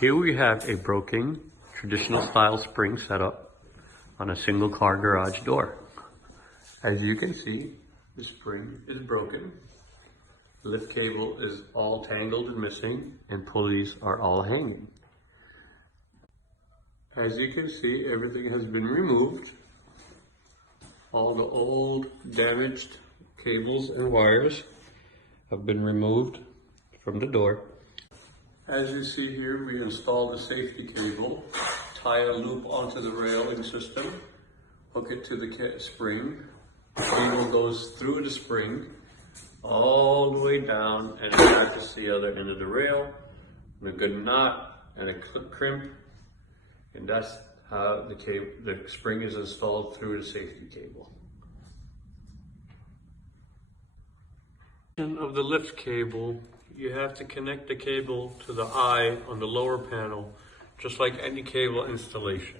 Here we have a broken traditional style spring setup on a single car garage door. As you can see, the spring is broken. The lift cable is all tangled and missing, and pulleys are all hanging. As you can see, everything has been removed. All the old damaged cables and wires have been removed from the door. As you see here, we installed a safety cable, tie a loop onto the railing system, hook it to the spring. The cable goes through the spring all the way down and attaches the other end of the rail, and a good knot and a crimp, and that's how the spring is installed through the safety cable. Of the lift cable, you have to connect the cable to the eye on the lower panel, just like any cable installation.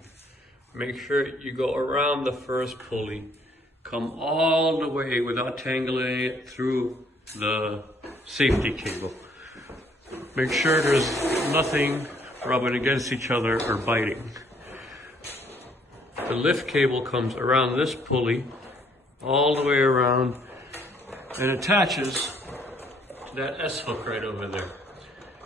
Make sure you go around the first pulley, come all the way without tangling it through the safety cable. Make sure there's nothing rubbing against each other or biting. The lift cable comes around this pulley all the way around and attaches to that S-hook right over there.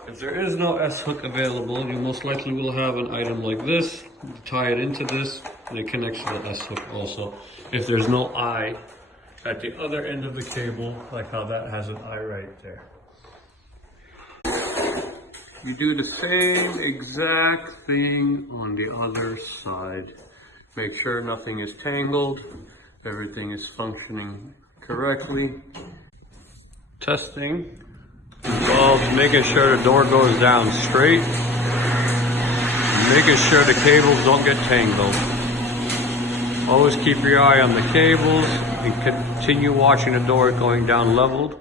If there is no S-hook available, you most likely will have an item like this. You tie it into this, and it connects to the S-hook also. If there's no eye at the other end of the cable, like how that has an eye right there. You do the same exact thing on the other side. Make sure nothing is tangled, everything is functioning correctly. Testing involves making sure the door goes down straight, making sure the cables don't get tangled. Always keep your eye on the cables and continue watching the door going down leveled.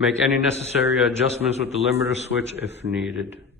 Make any necessary adjustments with the limiter switch if needed.